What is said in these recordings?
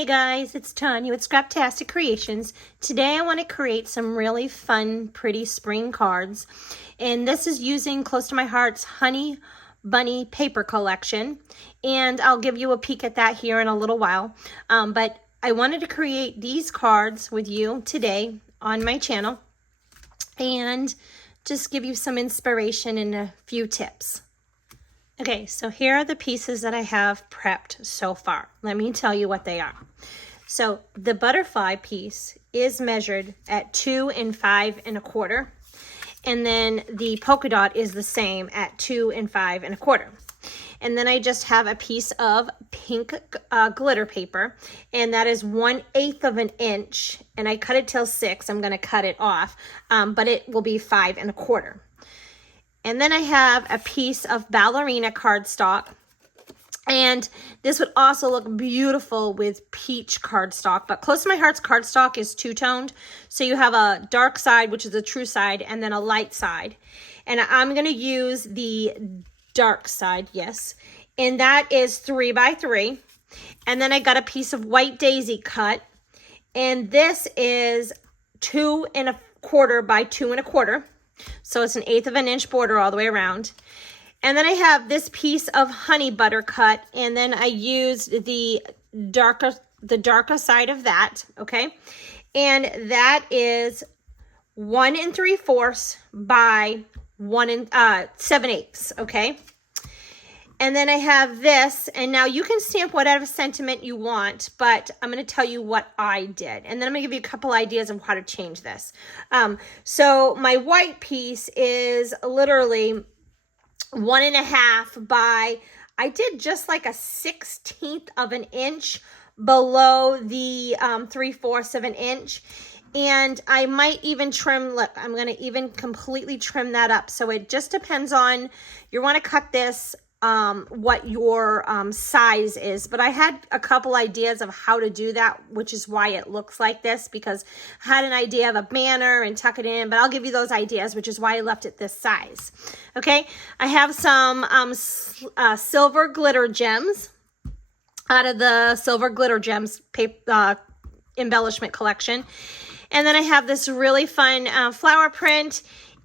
Hey guys, it's Tanya with Scraptastic Creations. Today I want to create some really fun, pretty spring cards. And this is using Close to My Heart's Honey Bunny paper collection. And I'll give you a peek at that here in a little while. But I wanted to create these cards with you today on my channel. And just give you some inspiration and a few tips. Okay, so here are the pieces that I have prepped so far. Let me tell you what they are. So the butterfly piece is measured at 2 and 5 1/4. And then the polka dot is the same at 2 and 5 1/4. And then I just have a piece of pink glitter paper, and that is 1/8 of an inch. And I cut it till 6. I'm gonna cut it off, but it will be 5 1/4. And then I have a piece of Ballerina cardstock. And this would also look beautiful with peach cardstock. But Close to My Heart's cardstock is two-toned. So you have a dark side, which is a true side, and then a light side. And I'm going to use the dark side, yes. And that is 3 by 3. And then I got a piece of white daisy cut. And this is 2 1/4 by 2 1/4. So it's 1/8 of an inch border all the way around. And then I have this piece of honey butter cut, and then I used the darker side of that, okay? And that is 1 3/4 by 7/8, okay? And then I have this, and now you can stamp whatever sentiment you want, but I'm going to tell you what I did. And then I'm going to give you a couple ideas of how to change this. So my white piece is literally 1 1/2 by, I did just like a 1/16 of an inch below the 3/4 of an inch. And I might even trim, look, I'm going to even completely trim that up. So it just depends on, you want to cut this what your size is, but I had a couple ideas of how to do that, which is why it looks like this, because I had an idea of a banner and tuck it in, but I'll give you those ideas, which is why I left it this size. Okay, I have some silver glitter gems out of the Silver Glitter Gems paper, embellishment collection, and then I have this really fun flower print.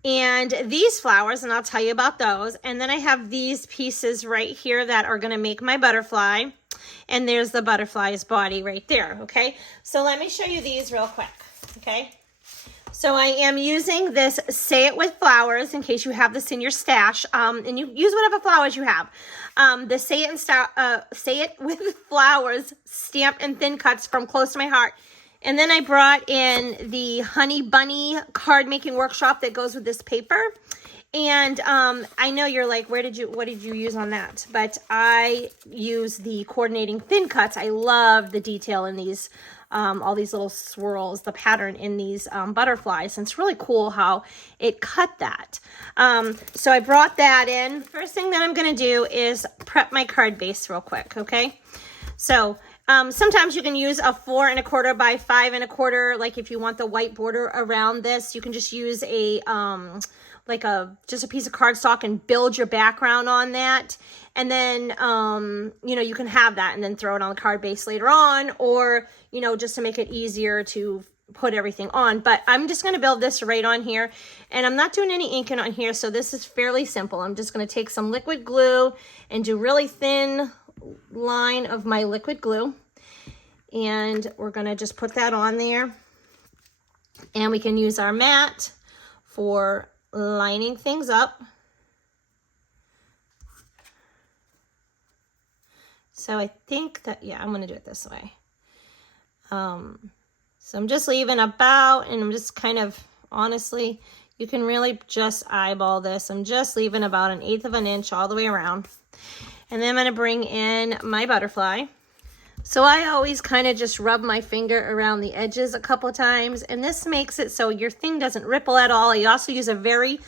And these flowers, and I'll tell you about those. And then I have these pieces right here that are going to make my butterfly. And there's the butterfly's body right there, okay? So let me show you these real quick, okay? So I am using this Say It With Flowers, in case you have this in your stash. And you use whatever flowers you have. The Say It With Flowers stamp and thin cuts from Close to My Heart. And then I brought in the Honey Bunny card making workshop that goes with this paper. And I know you're like, what did you use on that? But I use the coordinating thin cuts. I love the detail in these, all these little swirls, the pattern in these butterflies. And it's really cool how it cut that. So I brought that in. First thing that I'm going to do is prep my card base real quick, okay? So sometimes you can use a 4 1/4 by 5 1/4. Like if you want the white border around this, you can just use a just a piece of cardstock and build your background on that. And then you know, you can have that and then throw it on the card base later on, or you know, just to make it easier to put everything on. But I'm just going to build this right on here, and I'm not doing any inking on here, so this is fairly simple. I'm just going to take some liquid glue and do really thin line of my liquid glue, and we're going to just put that on there, and we can use our mat for lining things up. So I think that, yeah, I'm going to do it this way. So I'm just leaving about, and I'm just kind of, honestly, you can really just eyeball this. I'm just leaving about 1/8 of an inch all the way around. And then I'm going to bring in my butterfly. So I always kind of just rub my finger around the edges a couple times, and this makes it so your thing doesn't ripple at all. I also use a very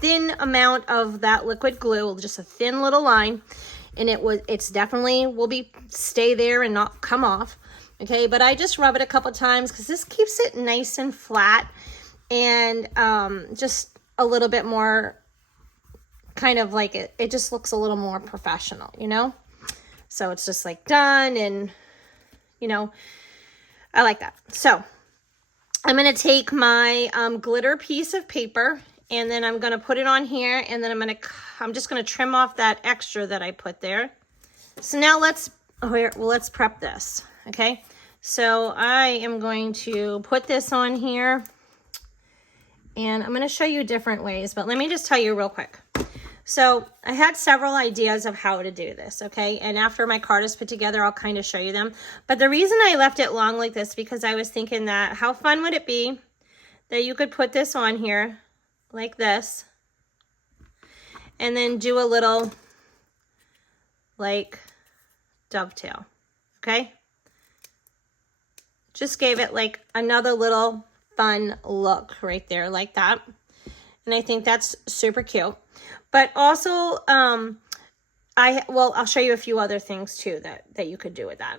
thin amount of that liquid glue, just a thin little line, and it's definitely will stay there and not come off. Okay, but I just rub it a couple times because this keeps it nice and flat, and just a little bit more kind of like it just looks a little more professional, you know? So it's just like done, and you know, I like that. So I'm going to take my glitter piece of paper, and then I'm going to put it on here, and then I'm just going to trim off that extra that I put there. So now let's prep this, okay? So I am going to put this on here, and I'm going to show you different ways, but let me just tell you real quick. So I had several ideas of how to do this, okay? And after my card is put together, I'll kind of show you them. But the reason I left it long like this, because I was thinking that how fun would it be that you could put this on here like this, and then do a little like dovetail, okay? Just gave it like another little fun look right there like that. And I think that's super cute. But also, I'll show you a few other things too that you could do with that.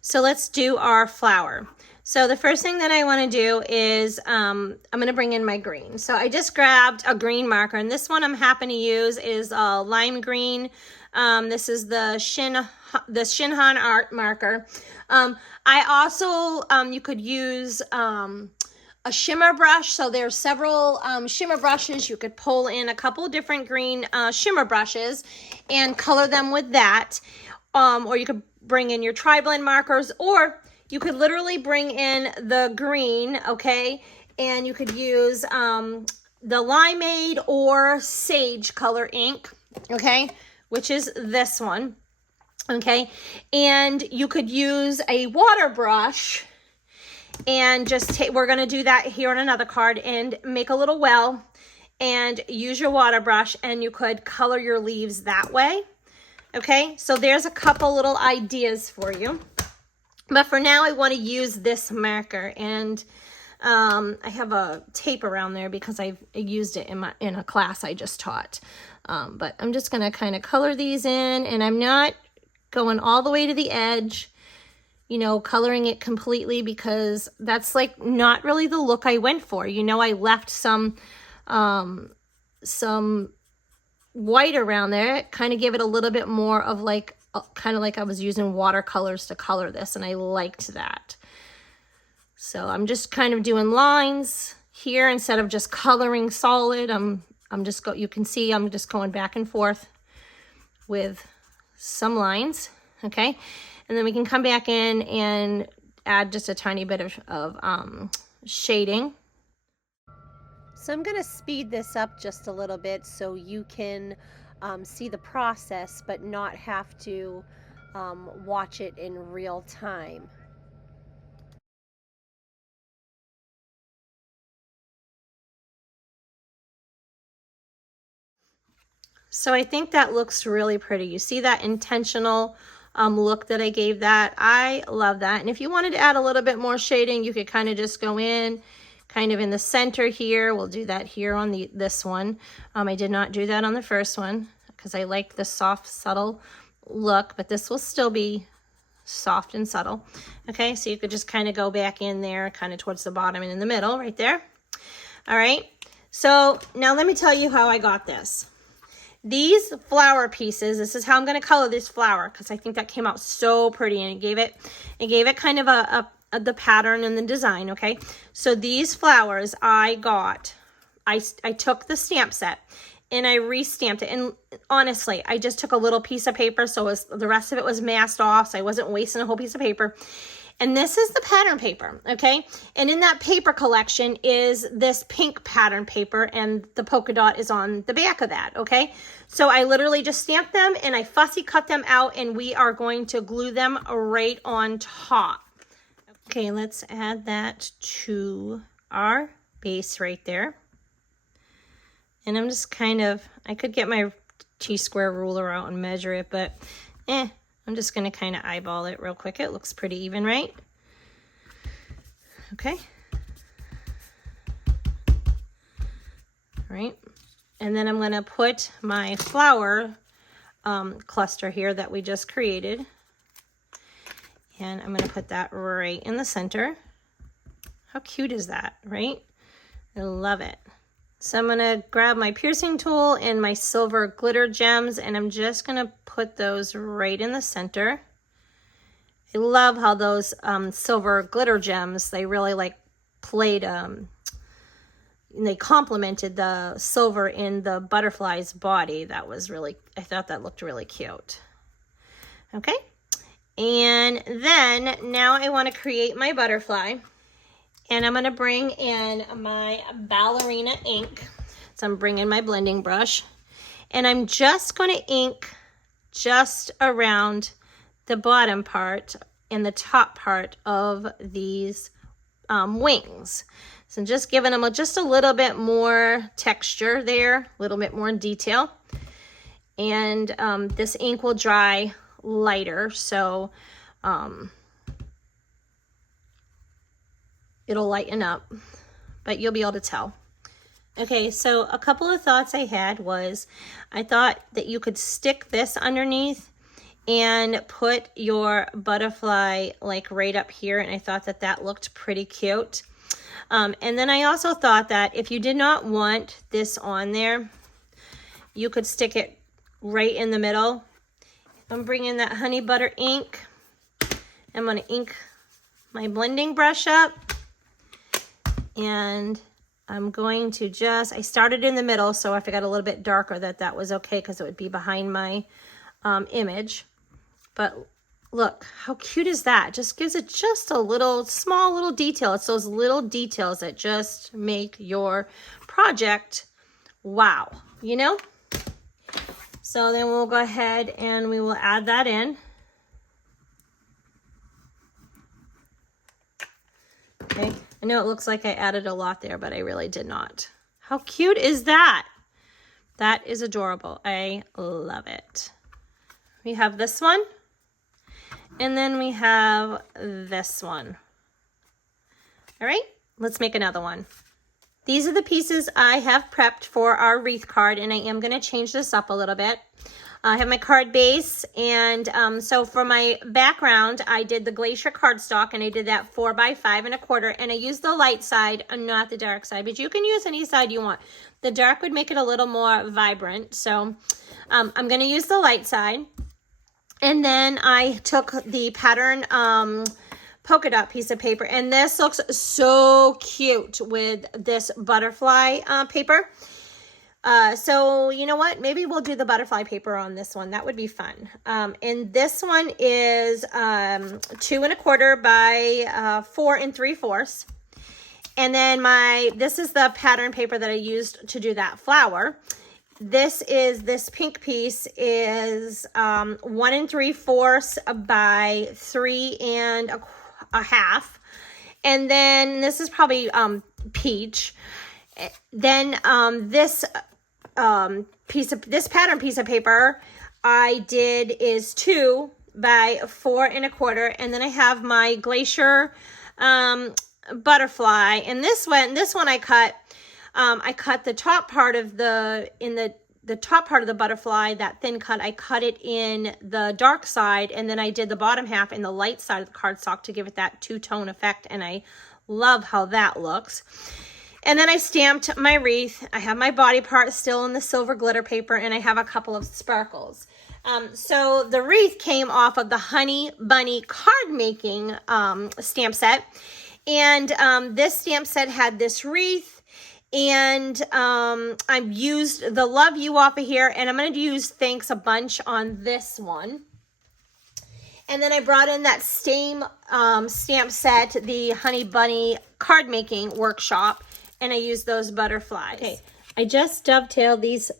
So let's do our flower. So the first thing that I want to do is I'm going to bring in my green. So I just grabbed a green marker, and this one I'm happy to use is lime green. This is the Shinhan art marker. I also, you could use a shimmer brush. So there's several shimmer brushes. You could pull in a couple different green shimmer brushes and color them with that. Or you could bring in your tri-blend markers, or you could literally bring in the green, okay? And you could use the Limeade or Sage color ink, okay? Which is this one, okay? And you could use a water brush and just we're going to do that here on another card, and make a little well and use your water brush, and you could color your leaves that way. Okay, so there's a couple little ideas for you. But for now, I want to use this marker, and I have a tape around there because I used it in a class I just taught. But I'm just going to kind of color these in, and I'm not going all the way to the edge, you know, coloring it completely, because that's like not really the look I went for. You know, I left some white around there, kind of give it a little bit more of like, kind of like I was using watercolors to color this, and I liked that. So I'm just kind of doing lines here instead of just coloring solid. You can see I'm just going back and forth with some lines, okay? And then we can come back in and add just a tiny bit of shading. So I'm going to speed this up just a little bit so you can see the process, but not have to watch it in real time. So I think that looks really pretty. You see that intentional look that I gave that? I love that. And if you wanted to add a little bit more shading, you could kind of just go in kind of in the center here. We'll do that here on this one. I did not do that on the first one because I like the soft, subtle look, but this will still be soft and subtle. Okay, so you could just kind of go back in there kind of towards the bottom and in the middle right there. All right, so now let me tell you how I got this. These flower pieces, this is how I'm going to color this flower, because I think that came out so pretty, and it gave it kind of the pattern and the design. Okay, so these flowers I took the stamp set and I re-stamped it, and honestly I just took a little piece of paper, so the rest of it was masked off, so I wasn't wasting a whole piece of paper. And this is the pattern paper, okay? And in that paper collection is this pink pattern paper, and the polka dot is on the back of that, okay? So I literally just stamped them and I fussy cut them out, and we are going to glue them right on top. Okay, let's add that to our base right there. And I'm just kind of, I could get my T-square ruler out and measure it, but I'm just going to kind of eyeball it real quick. It looks pretty even, right? Okay. All right. And then I'm going to put my flower cluster here that we just created. And I'm going to put that right in the center. How cute is that, right? I love it. So I'm going to grab my piercing tool and my silver glitter gems, and I'm just going to put those right in the center. I love how those silver glitter gems, they really like played, and they complemented the silver in the butterfly's body. That was really, I thought that looked really cute. Okay. And then now I want to create my butterfly. And I'm going to bring in my Ballerina ink. So I'm bringing my blending brush. And I'm just going to ink just around the bottom part and the top part of these wings. So I'm just giving them just a little bit more texture there, a little bit more detail. And this ink will dry lighter, so it'll lighten up, but you'll be able to tell. Okay, so a couple of thoughts I had was, I thought that you could stick this underneath and put your butterfly like right up here, and I thought that that looked pretty cute. And then I also thought that if you did not want this on there, you could stick it right in the middle. I'm bringing that honey butter ink. I'm going to ink my blending brush up, and I'm going to just, I started in the middle, so if I got a little bit darker, that was okay, because it would be behind my image. But look, how cute is that? Just gives it just a little, small little detail. It's those little details that just make your project wow, you know? So then we'll go ahead and we will add that in. Okay, I know it looks like I added a lot there, but I really did not. How cute is that? That is adorable. I love it. We have this one, and then we have this one. All right, let's make another one. These are the pieces I have prepped for our wreath card, and I am going to change this up a little bit. I have my card base, and so for my background, I did the Glacier cardstock, and I did that 4 by 5 1/4, and I used the light side and not the dark side, but you can use any side you want. The dark would make it a little more vibrant, so I'm going to use the light side. And then I took the pattern polka dot piece of paper, and this looks so cute with this butterfly paper. So you know what, maybe we'll do the butterfly paper on this one. That would be fun. And this one is 2 1/4 by 4 3/4. And then this is the pattern paper that I used to do that flower. This pink piece is 1 3/4 by 3 1/2. And then this is probably peach. Then this pattern piece of paper I did is 2 by 4 1/4, and then I have my Glacier butterfly, and this one I cut the top part of the top part of the butterfly, that thin cut, I cut it in the dark side, and then I did the bottom half in the light side of the cardstock to give it that two-tone effect, and I love how that looks. And then I stamped my wreath. I have my body part still in the silver glitter paper, and I have a couple of sparkles. So the wreath came off of the Honey Bunny card making stamp set. And this stamp set had this wreath, and I've used the Love You off of here, and I'm going to use Thanks a bunch on this one. And then I brought in that same stamp set, the Honey Bunny card making workshop, and I used those butterflies. Okay, I just dovetailed these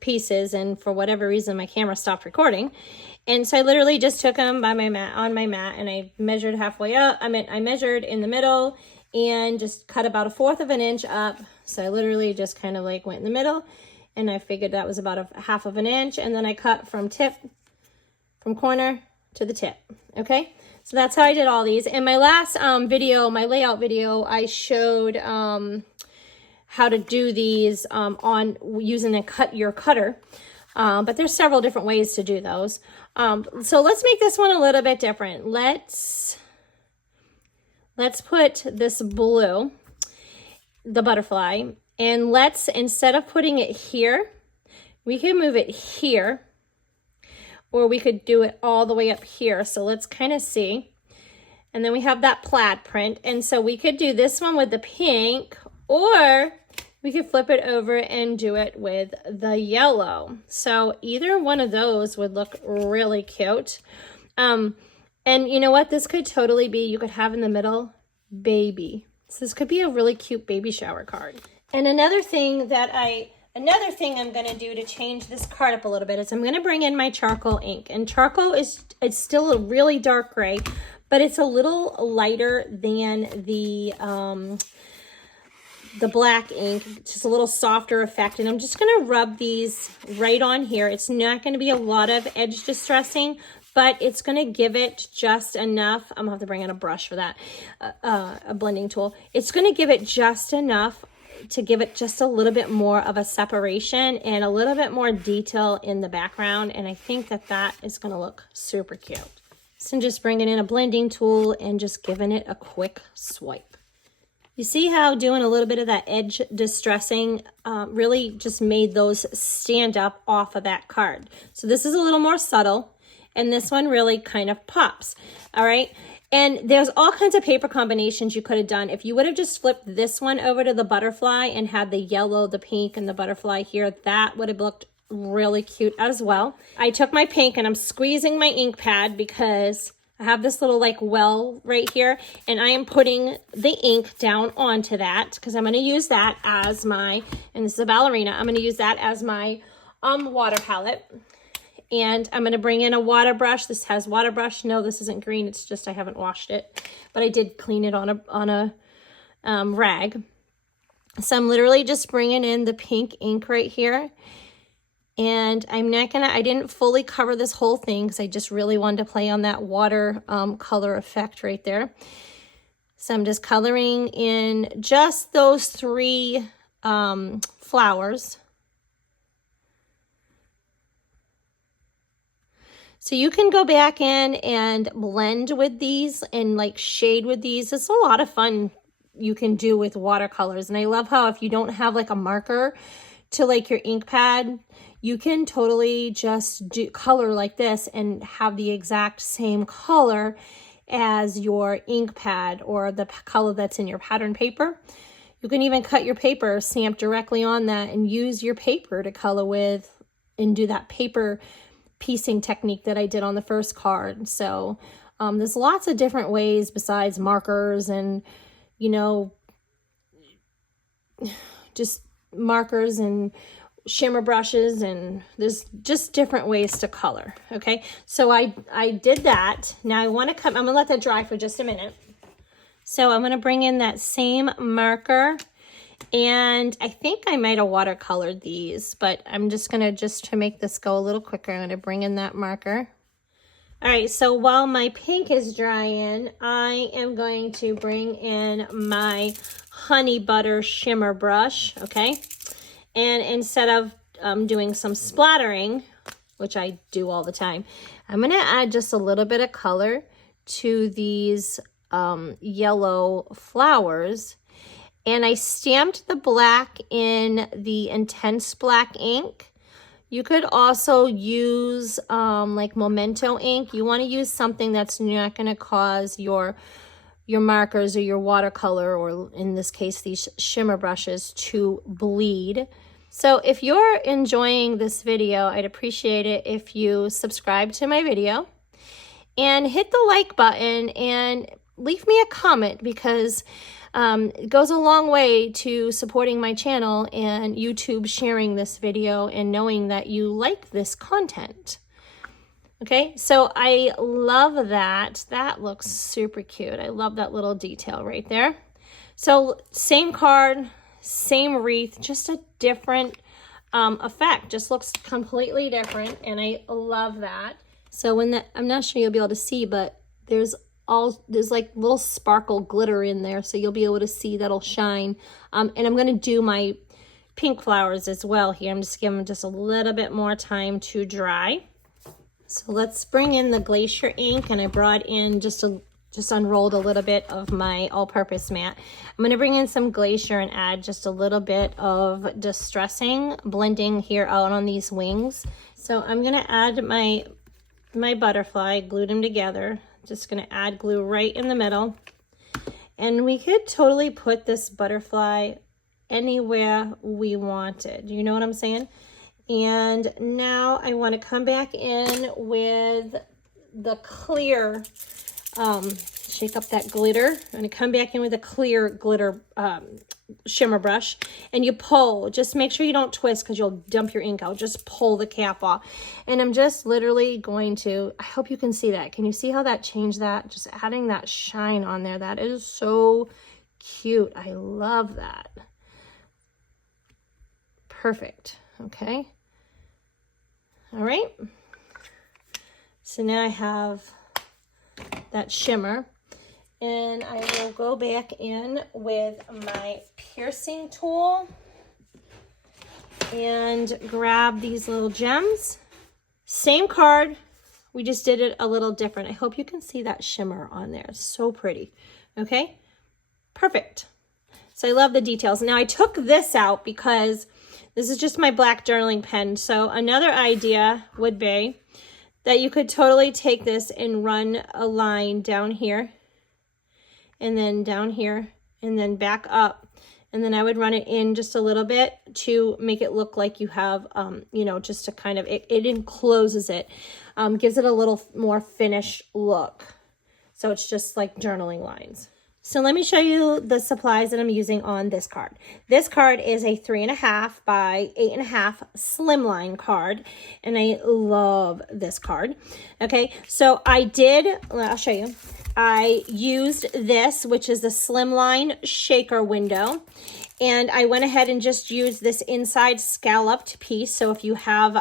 pieces, and for whatever reason my camera stopped recording, and so I literally just took them on my mat, and I measured halfway up. I measured in the middle and just cut about 1/4 of an inch up. So I literally just kind of like went in the middle, and I figured that was about 1/2 of an inch, and then I cut from corner to the tip. Okay, so that's how I did all these. In my last video, my layout video, I showed how to do these on using a cutter, but there's several different ways to do those. So let's make this one a little bit different. Let's put this blue, the butterfly, and instead of putting it here, we can move it here, or we could do it all the way up here. So let's kind of see. And then we have that plaid print. And so we could do this one with the pink, or we could flip it over and do it with the yellow. So either one of those would look really cute. And you know what? This could totally be, you could have in the middle, baby. So this could be a really cute baby shower card. And another thing I'm going to do to change this card up a little bit is I'm going to bring in my charcoal ink. And charcoal it's still a really dark gray, but it's a little lighter than the black ink, just a little softer effect. And I'm just going to rub these right on here. It's not going to be a lot of edge distressing, but it's going to give it just enough. I'm going to have to bring in a brush for that, a blending tool. It's going to give it just enough to give it just a little bit more of a separation and a little bit more detail in the background. And I think that that is going to look super cute. So I'm just bringing in a blending tool and just giving it a quick swipe. You see how doing a little bit of that edge distressing really just made those stand up off of that card. So this is a little more subtle, and this one really kind of pops. All right. And there's all kinds of paper combinations you could have done. If you would have just flipped this one over to the butterfly and had the yellow, the pink, and the butterfly here, that would have looked really cute as well. I took my pink and I'm squeezing my ink pad because I have this little like well right here, and I am putting the ink down onto that because I'm going to use that as my, and this is a Ballerina, I'm going to use that as my water palette. And I'm going to bring in a water brush. This has water brush. No, this isn't green. It's just I haven't washed it, but I did clean it on a rag. So I'm literally just bringing in the pink ink right here. And I'm not gonna, I didn't fully cover this whole thing because I just really wanted to play on that water color effect right there. So I'm just coloring in just those three flowers. So you can go back in and blend with these and like shade with these. It's a lot of fun you can do with watercolors. And I love how if you don't have like a marker to like your ink pad, you can totally just do color like this and have the exact same color as your ink pad or the color that's in your pattern paper. You can even cut your paper, stamp directly on that, and use your paper to color with and do that paper piecing technique that I did on the first card. So there's lots of different ways besides markers and, you know, just markers and shimmer brushes, and there's just different ways to color. Okay, so I did that. Now I want to come, I'm gonna let that dry for just a minute. So I'm gonna bring in that same marker, and I think I might have watercolored these, but I'm just gonna, just to make this go a little quicker, I'm gonna bring in that marker. All right, so while my pink is drying, I am going to bring in my honey butter shimmer brush, okay? And instead of doing some splattering, which I do all the time, I'm gonna add just a little bit of color to these yellow flowers. And I stamped the black in the intense black ink. You could also use like Memento ink. You want to use something that's not going to cause your markers or your watercolor, or in this case these shimmer brushes, to bleed. So if you're enjoying this video, I'd appreciate it if you subscribe to my video and hit the like button and leave me a comment, because it goes a long way to supporting my channel and YouTube sharing this video and knowing that you like this content. Okay, so I love that. That looks super cute. I love that little detail right there. So same card, same wreath, just a different effect. Just looks completely different, and I love that. So when that, I'm not sure you'll be able to see, but there's like little sparkle glitter in there, so you'll be able to see that'll shine. And I'm going to do my pink flowers as well here. I'm just giving them just a little bit more time to dry. So let's bring in the Glacier ink, and I brought in just unrolled a little bit of my all-purpose mat. I'm going to bring in some Glacier and add just a little bit of distressing blending here out on these wings. So I'm going to add my my butterfly, glued them together. Just gonna add glue right in the middle. And we could totally put this butterfly anywhere we wanted. You know what I'm saying? And now I want to come back in with the clear, shake up that glitter. I'm going to come back in with a clear glitter shimmer brush, and you pull. Just make sure you don't twist because you'll dump your ink out. Just pull the cap off. And I'm just literally going to, I hope you can see that. Can you see how that changed that? Just adding that shine on there. That is so cute. I love that. Perfect. Okay. All right. So now I have that shimmer, and I will go back in with my piercing tool and grab these little gems. Same card, we just did it a little different. I hope you can see that shimmer on there. It's so pretty. Okay, perfect. So I love the details. Now I took this out because this is just my black journaling pen. So another idea would be that you could totally take this and run a line down here, and then down here, and then back up. And then I would run it in just a little bit to make it look like you have, you know, just to kind of, it encloses it, gives it a little more finished look. So it's just like journaling lines. So let me show you the supplies that I'm using on this card. This card is a 3.5 by 8.5 slimline card, and I love this card. Okay, so I'll show you. I used this, which is the slimline shaker window, and I went ahead and just used this inside scalloped piece. So if you have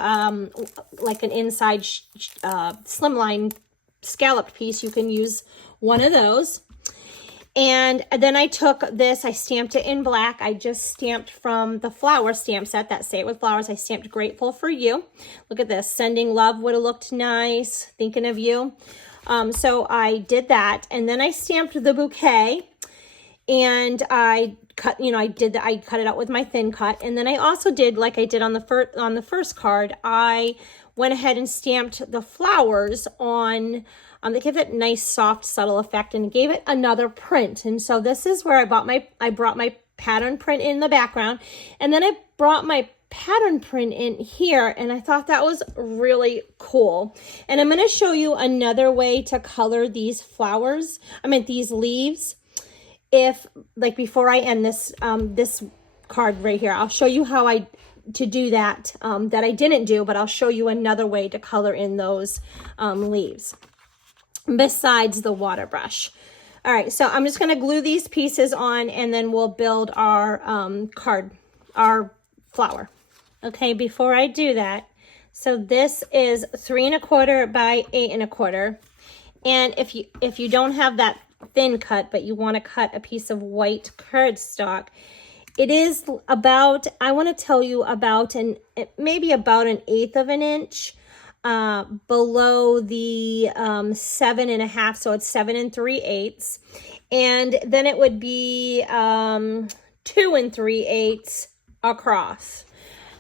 like an inside slimline scalloped piece, you can use one of those. And then I took this, I stamped it in black. I just stamped from the flower stamp set, that Say It With Flowers. I stamped Grateful for You. Look at this, Sending Love would have looked nice, thinking of you. So I did that, and then I stamped the bouquet, and I cut, you know, I cut it out with my thin cut. And then I also did, like I did on the first card, I went ahead and stamped the flowers on. They give it nice, soft, subtle effect, and gave it another print. And so this is where I brought my pattern print in the background, and then I brought my pattern print in here, and I thought that was really cool. And I'm going to show you another way to color these flowers. These leaves. If, like, before I end this this card right here, I'll show you how to do that that I didn't do, but I'll show you another way to color in those leaves besides the water brush. All right, so I'm just going to glue these pieces on, and then we'll build our our flower. Okay, before I do that, so this is 3.25 by 8.25, and if you don't have that thin cut, but you want to cut a piece of white cardstock, it is about, I want to tell you, maybe about 1/8 of an inch below the 7.5, so it's 7 3/8, and then it would be 2 3/8 across.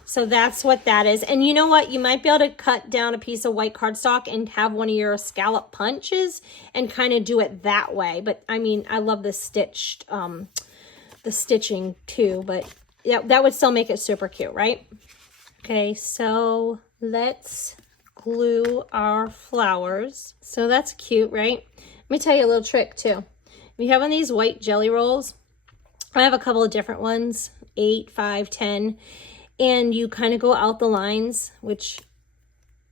So that's what that is. And you know what? You might be able to cut down a piece of white cardstock and have one of your scallop punches and kind of do it that way. But I mean, I love the stitched, the stitching too, but yeah, that would still make it super cute, right? Okay, so let's glue our flowers. So that's cute, right? Let me tell you a little trick too. If you have one of these white jelly rolls, I have a couple of different ones, 8, 5, 10, and you kind of go out the lines, which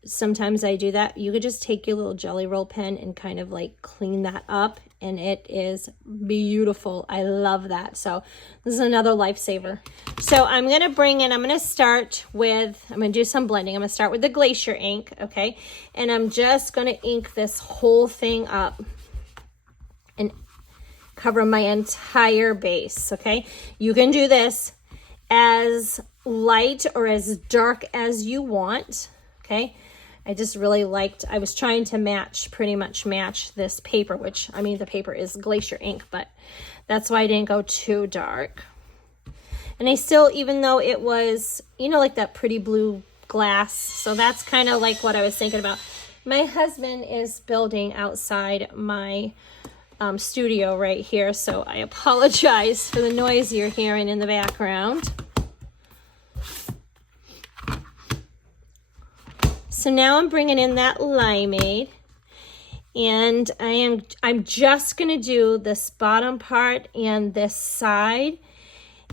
sometimes I do that. You could just take your little jelly roll pen and kind of like clean that up, and it is beautiful. I love that. So this is another lifesaver. So I'm going to I'm going to do some blending. I'm going to start with the Glacier ink, okay? And I'm just going to ink this whole thing up and cover my entire base, okay? You can do this as light or as dark as you want, okay? I just really I was trying to pretty much match this paper, which, I mean, the paper is Glacier ink, but that's why I didn't go too dark. And I still, even though it was, you know, like that pretty blue glass, so that's kind of like what I was thinking about. My husband is building outside my studio right here, so I apologize for the noise you're hearing in the background. So now I'm bringing in that Limeade, and I'm just gonna do this bottom part and this side,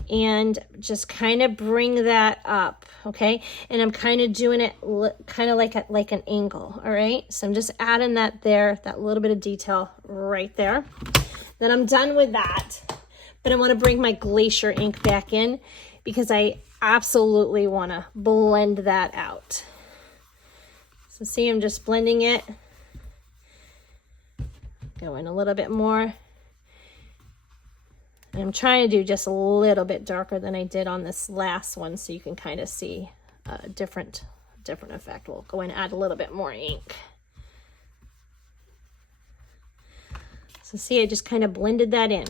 and just kind of bring that up, okay? And I'm kind of doing it kind of like an angle, all right? So I'm just adding that there, that little bit of detail right there. Then I'm done with that, but I want to bring my Glacier ink back in because I absolutely want to blend that out. So see, I'm just blending it. Go in a little bit more. And I'm trying to do just a little bit darker than I did on this last one so you can kind of see a different effect. We'll go in and add a little bit more ink. So see, I just kind of blended that in.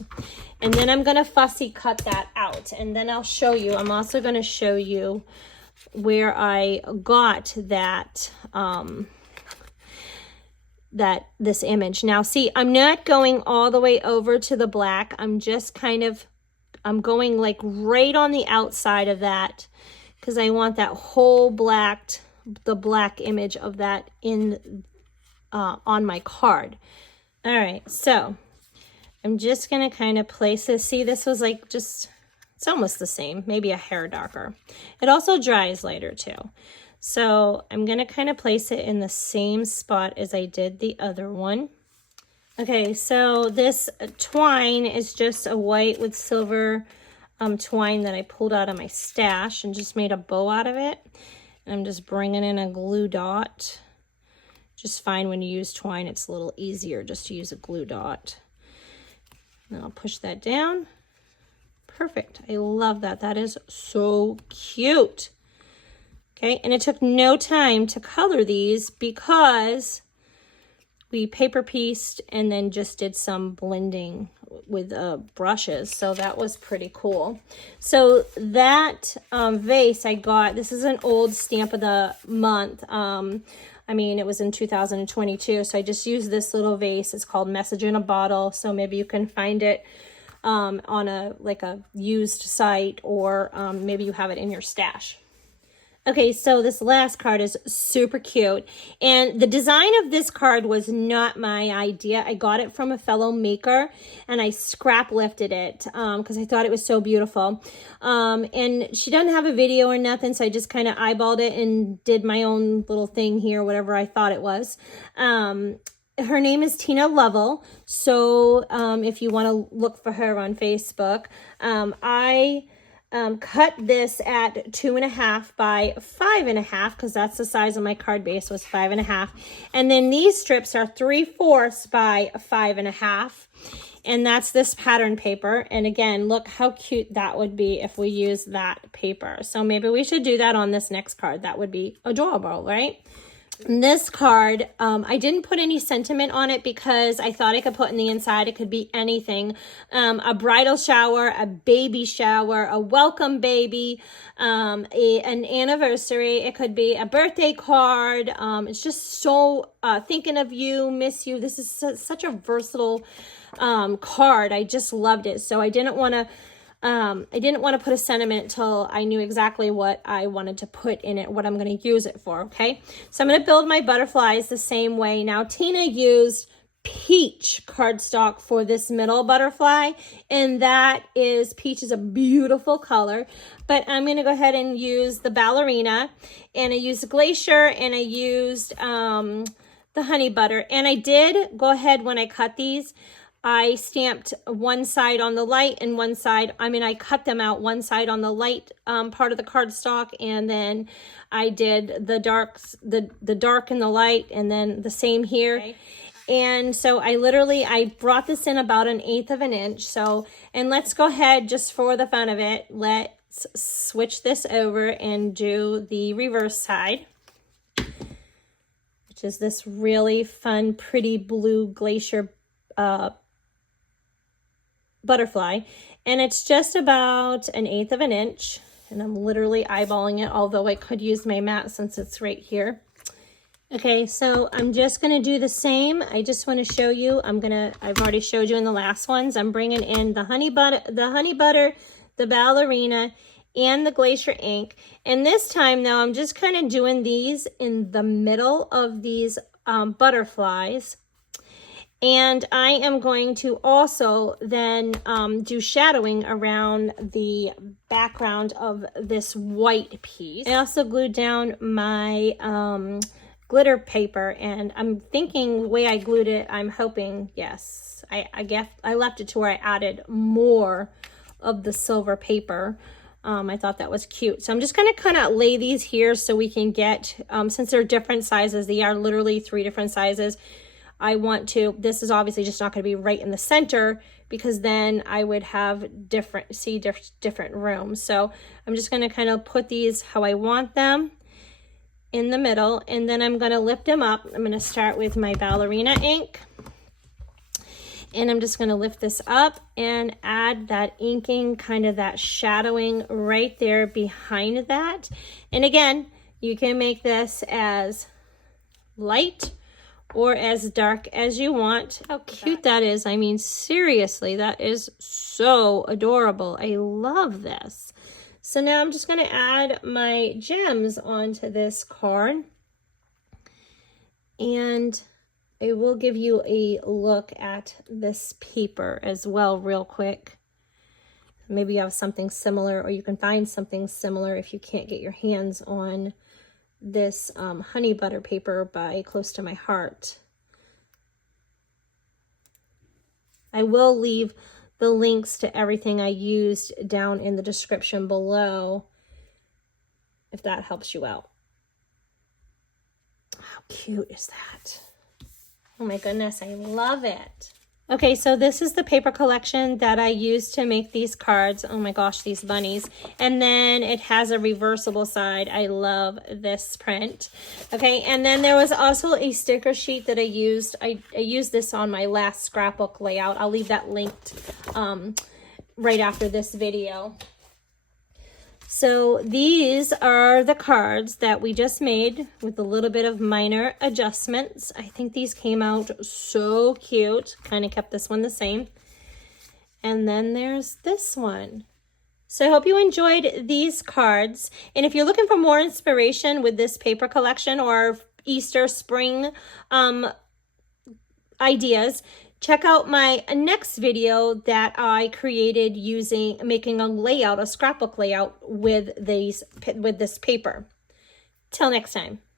And then I'm going to fussy cut that out. And then I'll show you, I'm also going to show you where I got that this image. Now see, I'm not going all the way over to the black. I'm just I'm going like right on the outside of that because I want that whole the black image of that in on my card. All right, so I'm just gonna kind of place this. See, this was like it's almost the same, maybe a hair darker. It also dries later too. So I'm going to kind of place it in the same spot as I did the other one. Okay, so this twine is just a white with silver twine that I pulled out of my stash and just made a bow out of it. And I'm just bringing in a glue dot. Just fine when you use twine, it's a little easier just to use a glue dot. And I'll push that down. Perfect. I love that. That is so cute. Okay, and it took no time to color these because we paper pieced and then just did some blending with brushes. So that was pretty cool. So that vase I got, this is an old stamp of the month. I mean, it was in 2022. So I just used this little vase. It's called Message in a Bottle. So maybe you can find it on a used site, or maybe you have it in your stash. Okay, so this last card is super cute. And the design of this card was not my idea. I got it from a fellow maker and I scrap lifted it because I thought it was so beautiful. And she doesn't have a video or nothing, so I just kind of eyeballed it and did my own little thing here, whatever I thought it was. Her name is Tina Lovell. So if you want to look for her on Facebook, I cut this at 2.5 by 5.5 because that's the size of my card base, was 5.5. And then these strips are 3/4 by 5.5. And that's this pattern paper. And again, look how cute that would be if we use that paper. So maybe we should do that on this next card. That would be adorable, right? This card, I didn't put any sentiment on it because I thought I could put in the inside. It could be anything. A bridal shower, a baby shower, a welcome baby, an anniversary. It could be a birthday card. It's just so thinking of you, miss you. This is such a versatile card. I just loved it. So I didn't want to put a sentiment until I knew exactly what I wanted to put in it, what I'm going to use it for, okay? So I'm going to build my butterflies the same way. Now, Tina used peach cardstock for this middle butterfly, and that is, peach is a beautiful color, but I'm going to go ahead and use the Ballerina, and I used Glacier, and I used the honey butter, and I did go ahead when I cut these, I stamped one side on the light and one side, I cut them out, one side on the light part of the cardstock, and then I did the dark and the light, and then the same here. Okay. And so I brought this in about 1/8 of an inch. So, and let's go ahead, just for the fun of it, let's switch this over and do the reverse side, which is this really fun, pretty blue Glacier butterfly, and it's just about 1/8 of an inch, and I'm literally eyeballing it, although I could use my mat since it's right here. Okay, so I'm just gonna do the same. I just want to show you. I've already showed you in the last ones. I'm bringing in the honey butter, the Ballerina, and the Glacier ink. And this time though, I'm just kind of doing these in the middle of these butterflies. And I am going to also then do shadowing around the background of this white piece. I also glued down my glitter paper, and I'm thinking the way I glued it, I'm hoping, yes, I guess I left it to where I added more of the silver paper. I thought that was cute. So I'm just going to kind of lay these here so we can get, since they're different sizes, they are literally 3 different sizes. I want to, this is obviously just not going to be right in the center because then I would have different rooms. So I'm just going to kind of put these how I want them in the middle, and then I'm going to lift them up. I'm going to start with my Ballerina ink, and I'm just going to lift this up and add that inking, kind of that shadowing right there behind that. And again, you can make this as light or as dark as you want. How cute that is. I mean, seriously, that is so adorable. I love this. So now I'm just going to add my gems onto this card. And I will give you a look at this paper as well real quick. Maybe you have something similar, or you can find something similar if you can't get your hands on this honey butter paper by Close to My Heart. I will leave the links to everything I used down in the description below if that helps you out. How cute is that? Oh my goodness, I love it. Okay, so this is the paper collection that I used to make these cards. Oh my gosh, these bunnies. And then it has a reversible side. I love this print. Okay, and then there was also a sticker sheet that I used. I used this on my last scrapbook layout. I'll leave that linked right after this video. So these are the cards that we just made with a little bit of minor adjustments. I think these came out so cute. Kind of kept this one the same. And then there's this one. So I hope you enjoyed these cards. And if you're looking for more inspiration with this paper collection or Easter, spring ideas, check out my next video that I created making a scrapbook layout with this paper. Till next time.